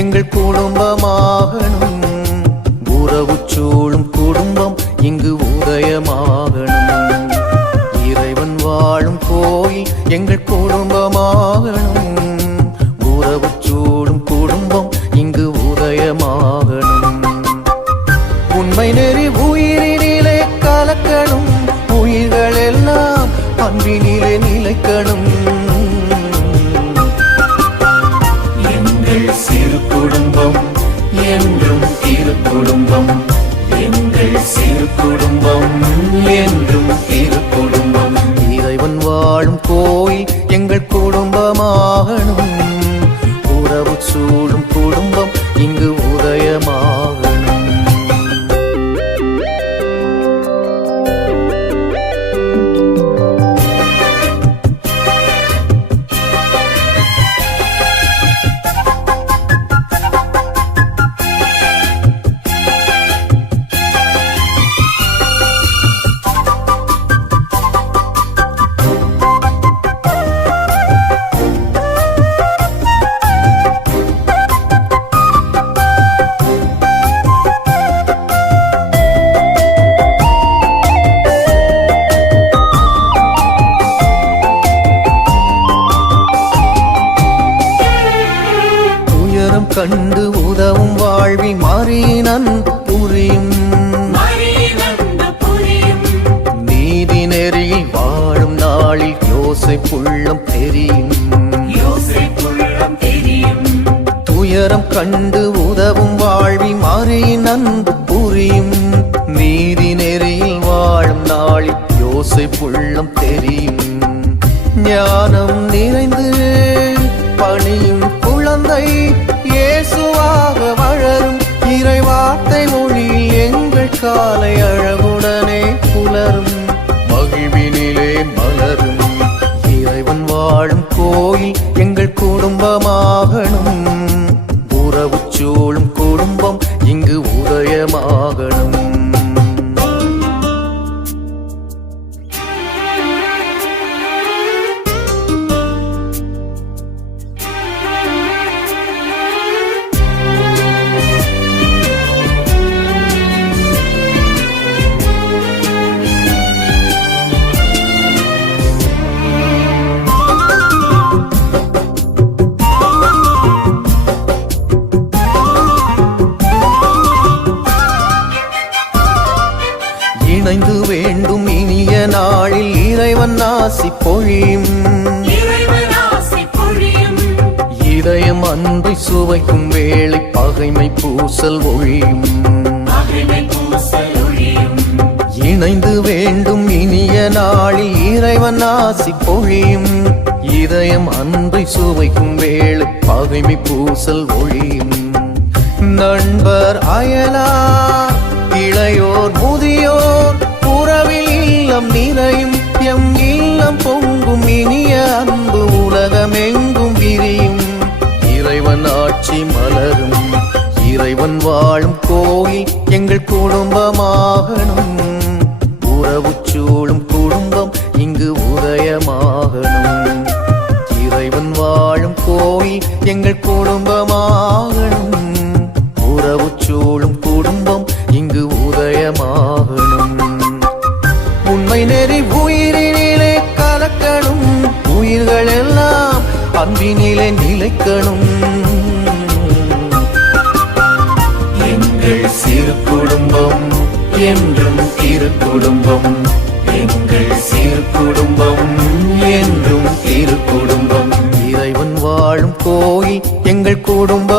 எங்கள் குடும்பமாகணும். உறவு சூழும் குடும்பம் இங்கு உதயமாகணும். இறைவன் வாழும் கோயில் எங்கள் குடும்பமாகணும். உறவு சூழும் குடும்பம் இங்கு உதயமாகணும். உண்மை நெறி உயிரினிலே கலக்கணும். உயிர்கள் எல்லாம் அன்பினிலே நிலைக்கணும். கண்டு உதவும் வாழ்வி மாறினன் புரியும். நீதி நெறியில் வாழும் நாளில் யோசை புள்ளம் தெரியும். துயரம் கண்டு உதவும் வாழ்வி மாறி நன்பு புரியும். நீதி நெறியில் வாழும் நாளில் யோசை புள்ளம் தெரியும். ஞானம் நிறைந்து பணியும் குழந்தை இயேசுவாக வளரும் இறைவார்த்தை மொழி எங்கள் காலை அழகுடனே புலரும். மகிழ்வினிலே மலரும். இறைவன் வாழும் கோயில் எங்கள் குடும்பமாகணும். வேண்டும் இனிய நாளில் இறைவன் ஆசி பொழியும் இதயம் அன்பை சுவைக்கும் வேளை பகைமை பூசல் ஒழியும். இணைந்து வேண்டும் இனிய நாளில் இறைவன் ஆசி பொழியும் இதயம் அன்பை சுவைக்கும் வேளை பகைமை பூசல் ஒழியும். நண்பர் அயலார் இளையோர் முதியோர் காட்சி மலரும். இறைவன் வாழும் கோயில் எங்கள் குடும்பமாகணும். உறவு சூழும் குடும்பம் இங்கு உதயமாகணும். இறைவன் வாழும் கோயில் எங்கள் குடும்பமாகணும். உறவு சூழும் குடும்பம் இங்கு உதயமாகணும். உண்மை நெறி உயிரினிலே கலக்கணும். உயிர்கள் எல்லாம் அன்பினிலே நிலைக்கணும். எங்கள் சிறு குடும்பம் என்றும் இரு குடும்பம். எங்கள் சிறு குடும்பம் என்றும் இரு குடும்பம். இறைவன் வாழும் கோயில் எங்கள் குடும்பம்.